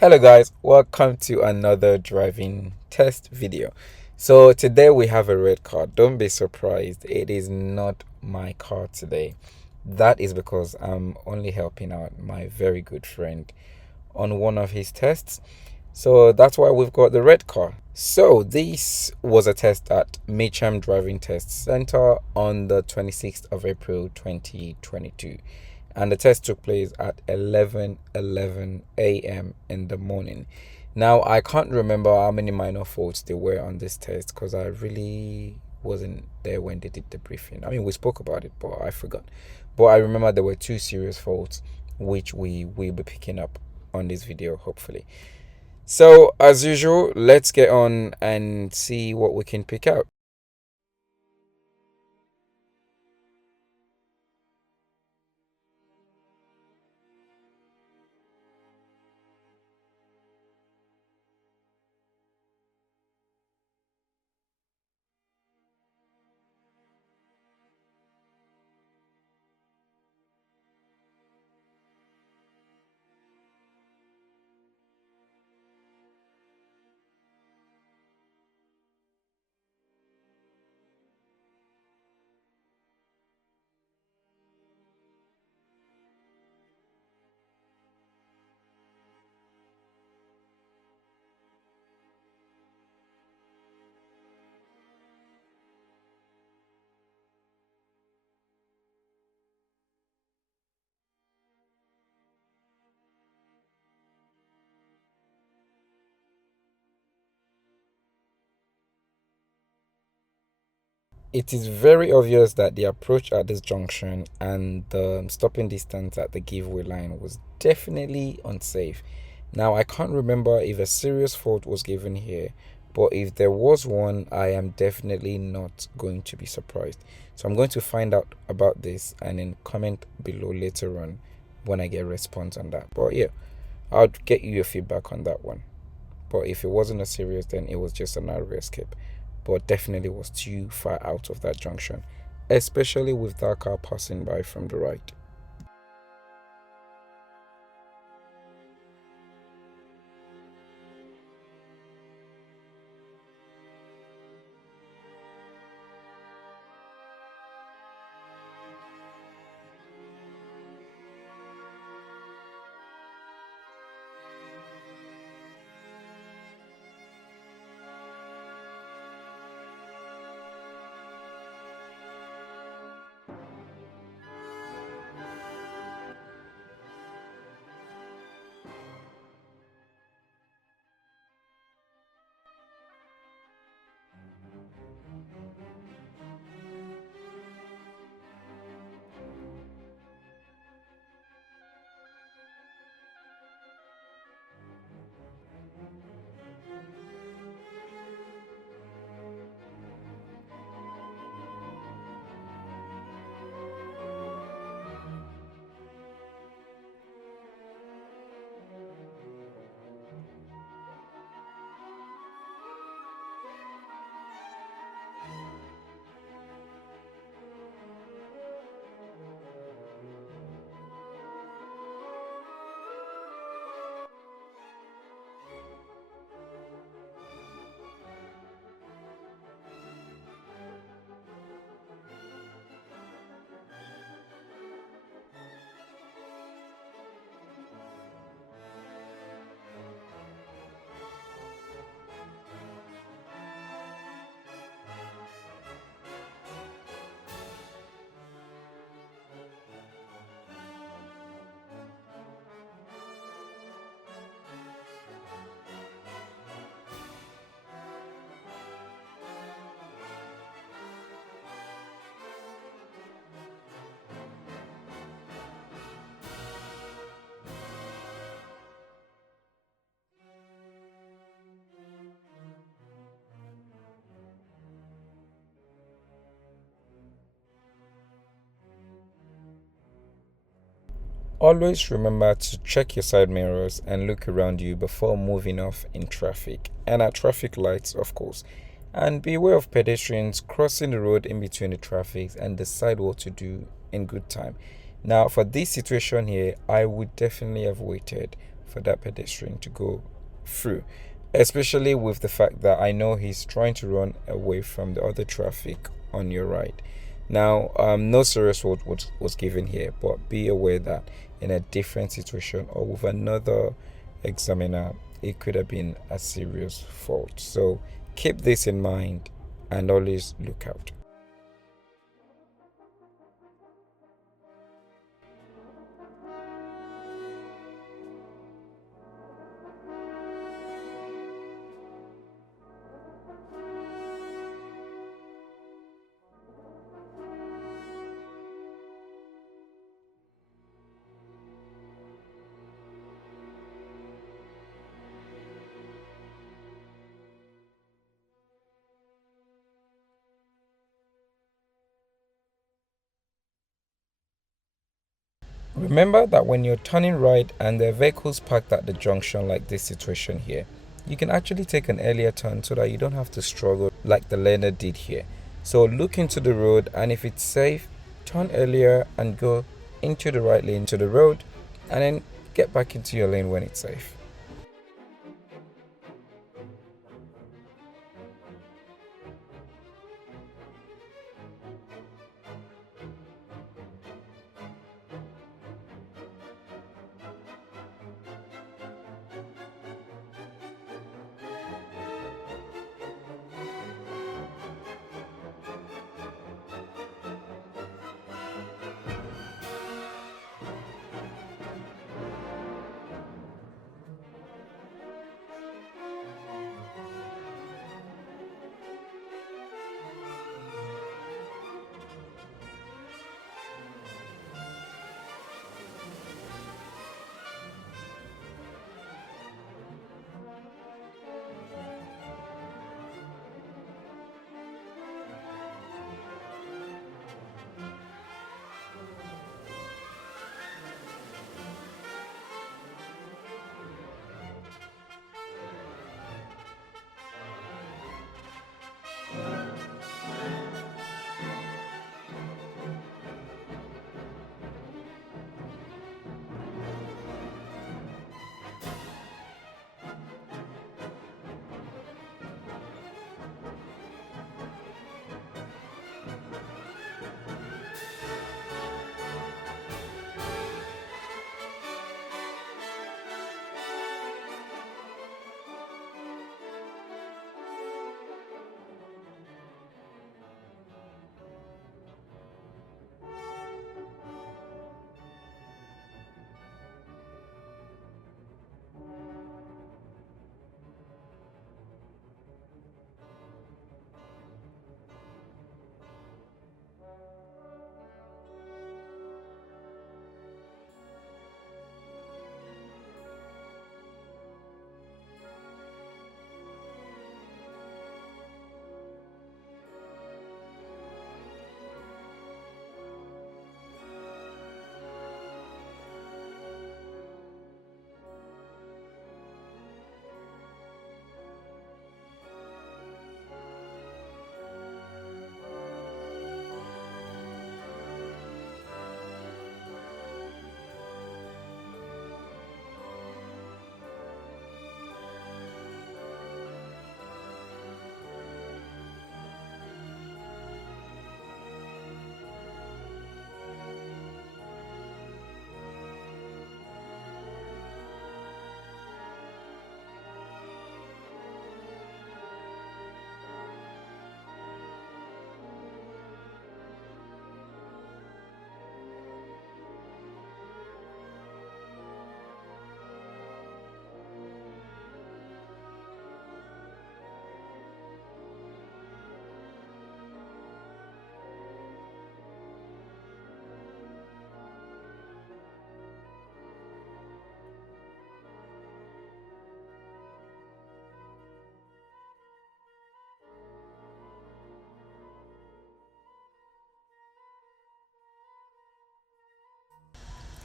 Hello guys, welcome to another driving test video. So today we have a red car. Don't be surprised, it is not my car today. That is because I'm only helping out my very good friend on one of his tests. So that's why we've got the red car. So this was a test at Mitcham Driving Test Center on the 26th of April 2022, and the test took place at 11:11 a.m. in the morning. Now I can't remember how many minor faults there were on this test because I really wasn't there when they did the briefing. I mean, we spoke about it, but I forgot. But I remember there were two serious faults which we will be picking up on this video, hopefully. So as usual, let's get on and see what we can pick out. It is very obvious that the approach at this junction and the stopping distance at the giveaway line was definitely unsafe. Now, I can't remember if a serious fault was given here, but if there was one, I am definitely not going to be surprised. So I'm going to find out about this and then comment below later on when I get a response on that. But yeah, I'll get you your feedback on that one. But if it wasn't a serious, then it was just a narrow escape. But definitely was too far out of that junction, especially with that car passing by from the right. Always remember to check your side mirrors and look around you before moving off in traffic and at traffic lights, of course. And be aware of pedestrians crossing the road in between the traffic and decide what to do in good time. Now, for this situation here, I would definitely have waited for that pedestrian to go through, especially with the fact that I know he's trying to run away from the other traffic on your right. Now, no serious word was given here, but be aware that in a different situation or with another examiner, it could have been a serious fault. So keep this in mind and always look out. Remember that when you're turning right and there are vehicles parked at the junction like this situation here, you can actually take an earlier turn so that you don't have to struggle like the learner did here. So look into the road, and if it's safe, turn earlier and go into the right lane to the road, and then get back into your lane when it's safe.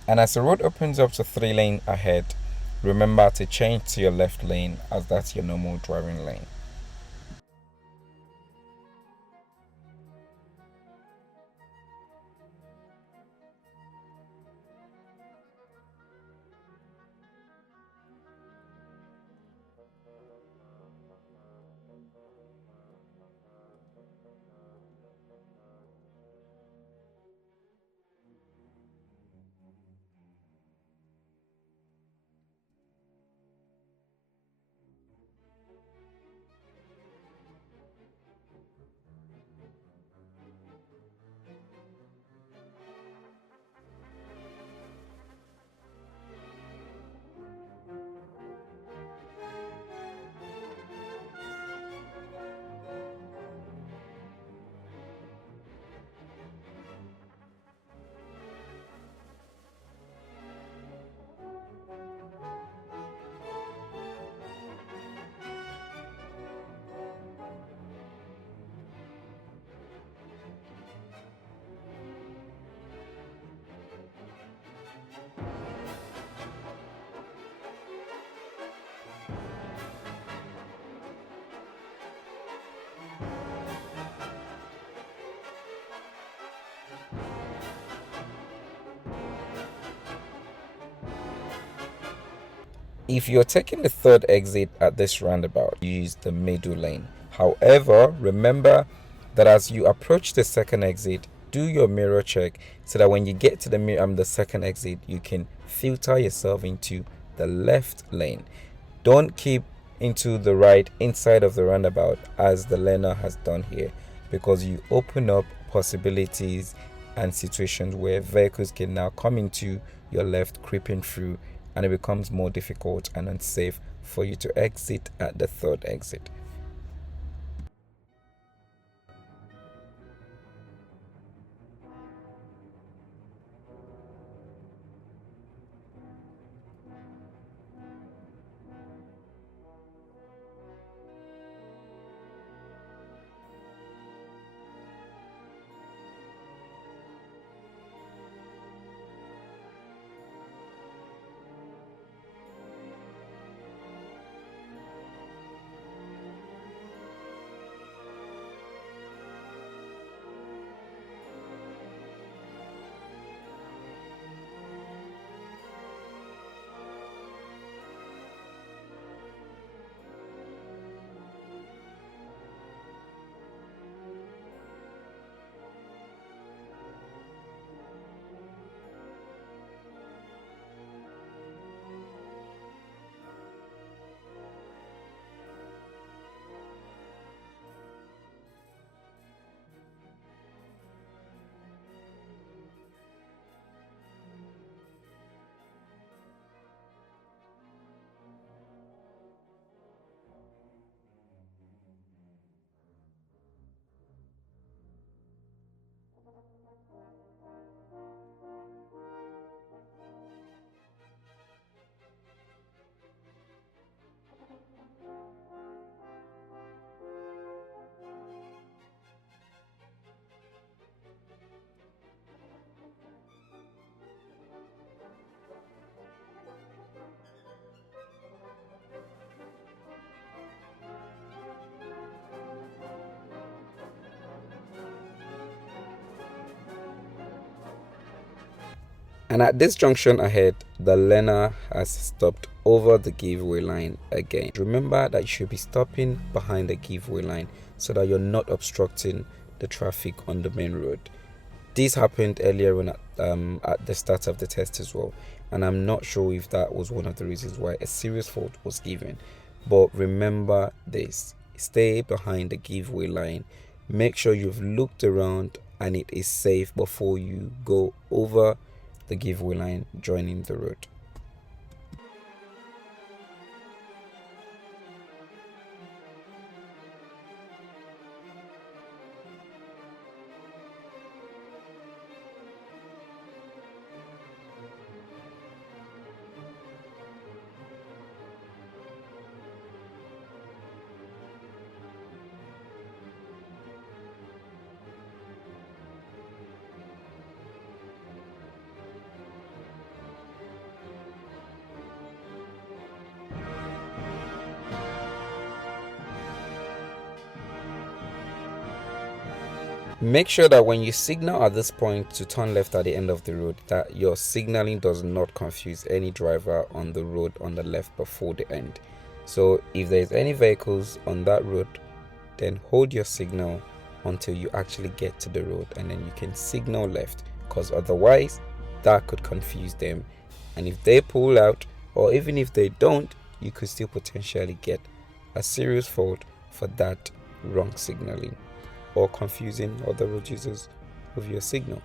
And as the road opens up to 3 lane ahead, remember to change to your left lane as that's your normal driving lane. If you're taking the third exit at this roundabout, use the middle lane. However, remember that as you approach the second exit, do your mirror check so that when you get to the second exit, you can filter yourself into the left lane. Don't keep into the right inside of the roundabout as the learner has done here, because you open up possibilities and situations where vehicles can now come into your left, creeping through, and it becomes more difficult and unsafe for you to exit at the third exit. And at this junction ahead, the learner has stopped over the giveaway line again. Remember that you should be stopping behind the giveaway line so that you're not obstructing the traffic on the main road. This happened earlier when at the start of the test as well, and I'm not sure if that was one of the reasons why a serious fault was given. But remember this: stay behind the giveaway line. Make sure you've looked around and it is safe before you go over the giveaway line, joining the road. Make sure that when you signal at this point to turn left at the end of the road, that your signaling does not confuse any driver on the road on the left before the end. So if there's any vehicles on that road, then hold your signal until you actually get to the road, and then you can signal left, because otherwise that could confuse them, and if they pull out, or even if they don't, you could still potentially get a serious fault for that wrong signaling or confusing other road users with your signal.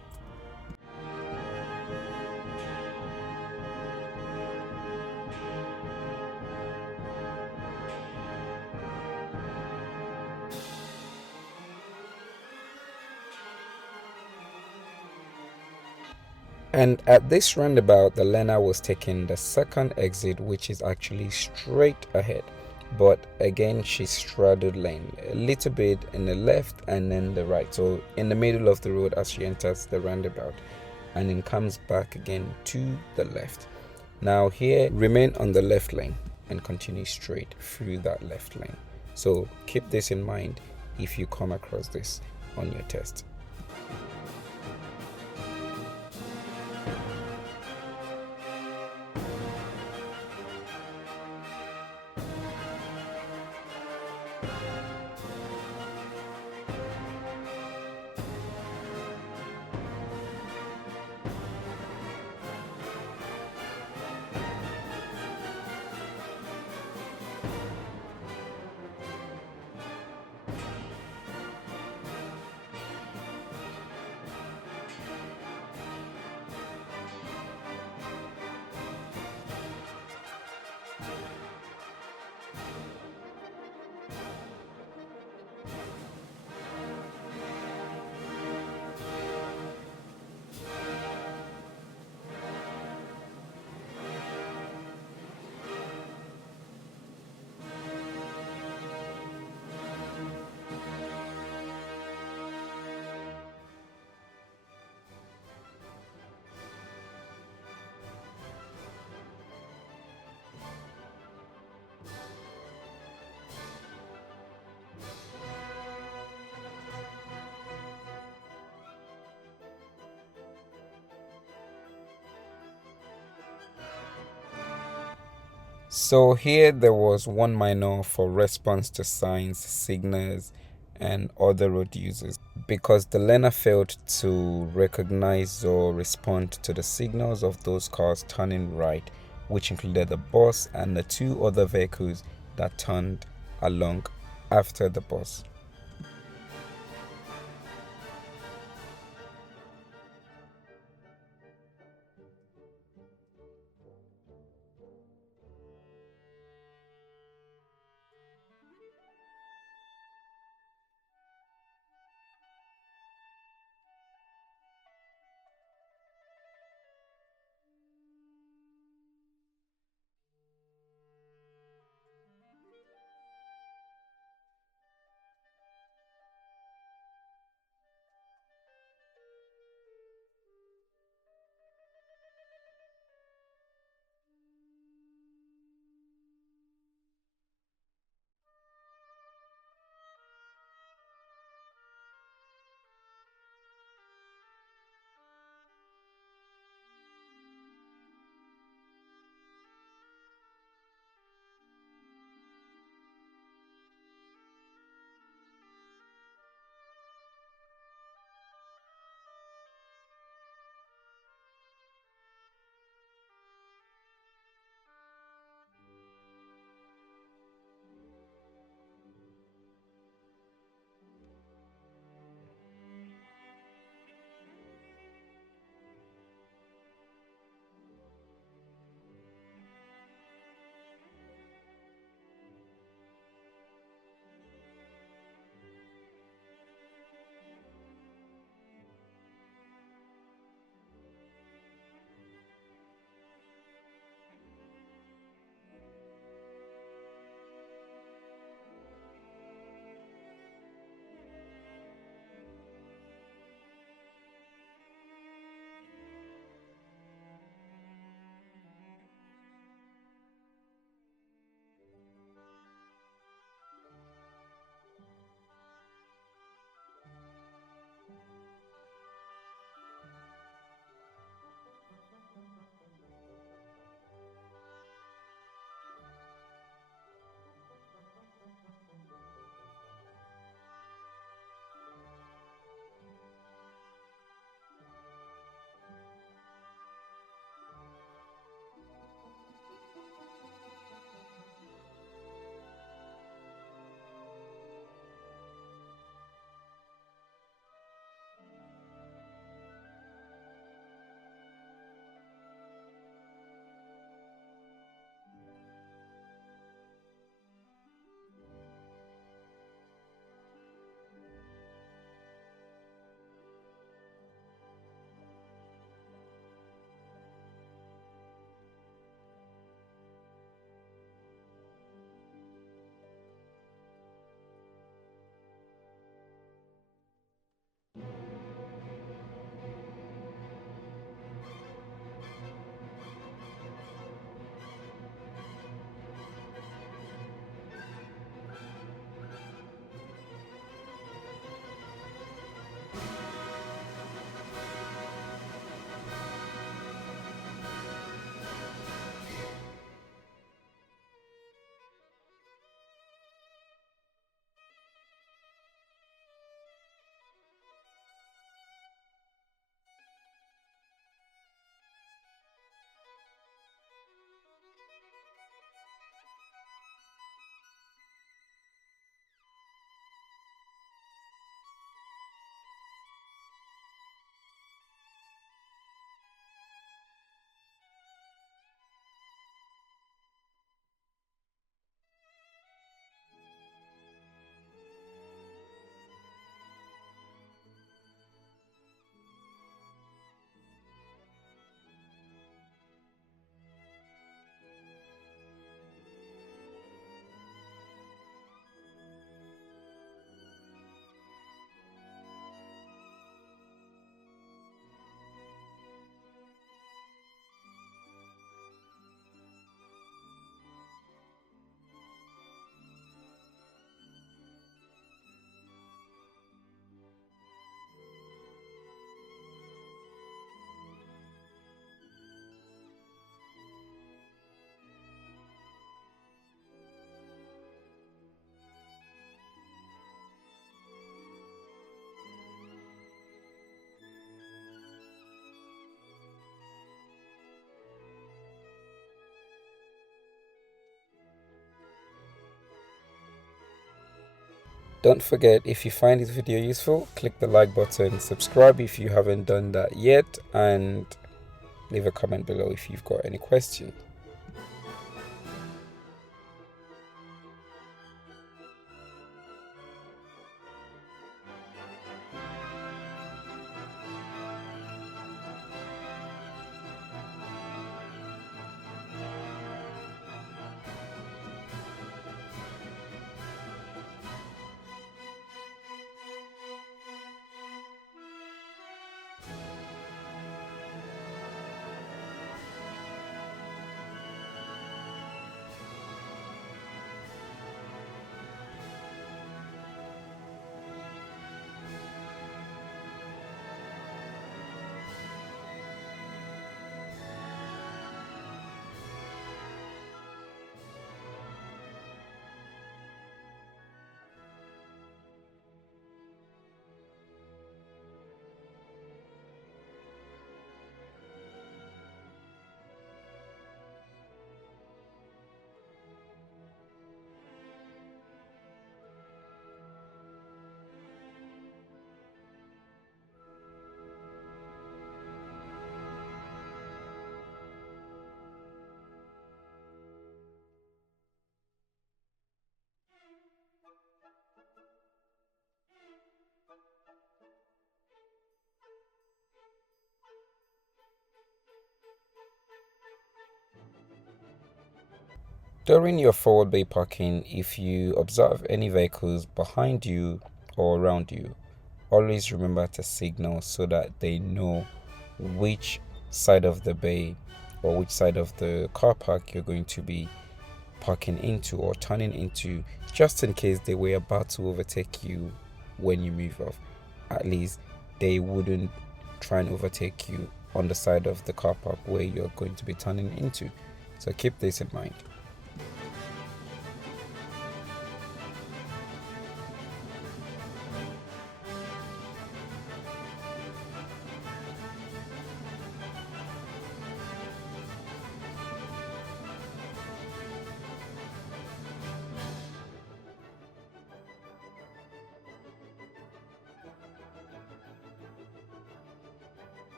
And at this roundabout, the learner was taking the second exit, which is actually straight ahead. But again, she straddled lane a little bit in the left and then the right. So in the middle of the road as she enters the roundabout, and then comes back again to the left. Now here, remain on the left lane and continue straight through that left lane. So keep this in mind if you come across this on your test. So here there was one minor for response to signs, signals, and other road users because the learner failed to recognize or respond to the signals of those cars turning right, which included the bus and the two other vehicles that turned along after the bus. Don't forget, if you find this video useful, click the like button, subscribe if you haven't done that yet, and leave a comment below if you've got any questions. During your forward bay parking, if you observe any vehicles behind you or around you, always remember to signal so that they know which side of the bay or which side of the car park you're going to be parking into or turning into, just in case they were about to overtake you when you move off. At least they wouldn't try and overtake you on the side of the car park where you're going to be turning into. So keep this in mind.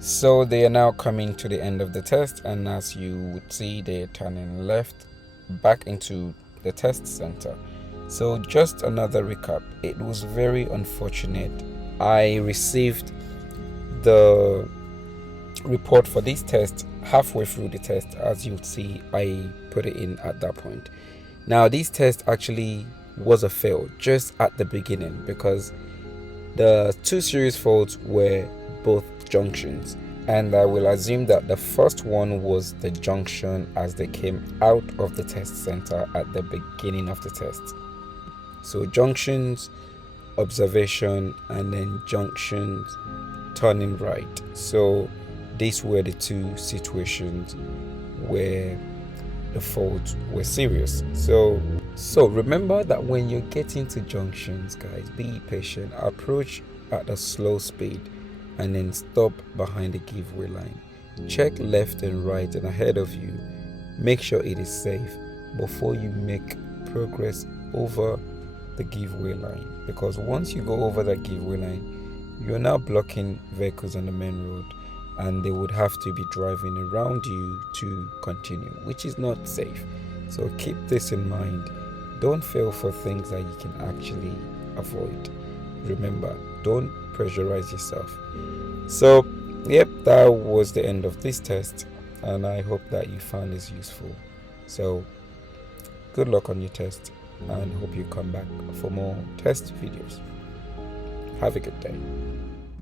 So they are now coming to the end of the test, and as you would see, they're turning left back into the test center. So just another recap. It was very unfortunate. I received the report for this test halfway through the test. As you see, I put it in at that point. Now this test actually was a fail just at the beginning, because the two serious faults were both junctions, and I will assume that the first one was the junction as they came out of the test center at the beginning of the test. So junctions, observation, and then junctions turning right. So these were the two situations where the faults were serious. So remember that when you're getting to junctions, guys, be patient, approach at a slow speed, and then stop behind the giveaway line. Check left and right and ahead of you. Make sure it is safe before you make progress over the giveaway line, because once you go over that giveaway line, you're now blocking vehicles on the main road, and they would have to be driving around you to continue, which is not safe. So keep this in mind. Don't fail for things that you can actually avoid. Remember, don't pressurize yourself. So yep, that was the end of this test, and I hope that you found this useful. So good luck on your test, and hope you come back for more test videos. Have a good day.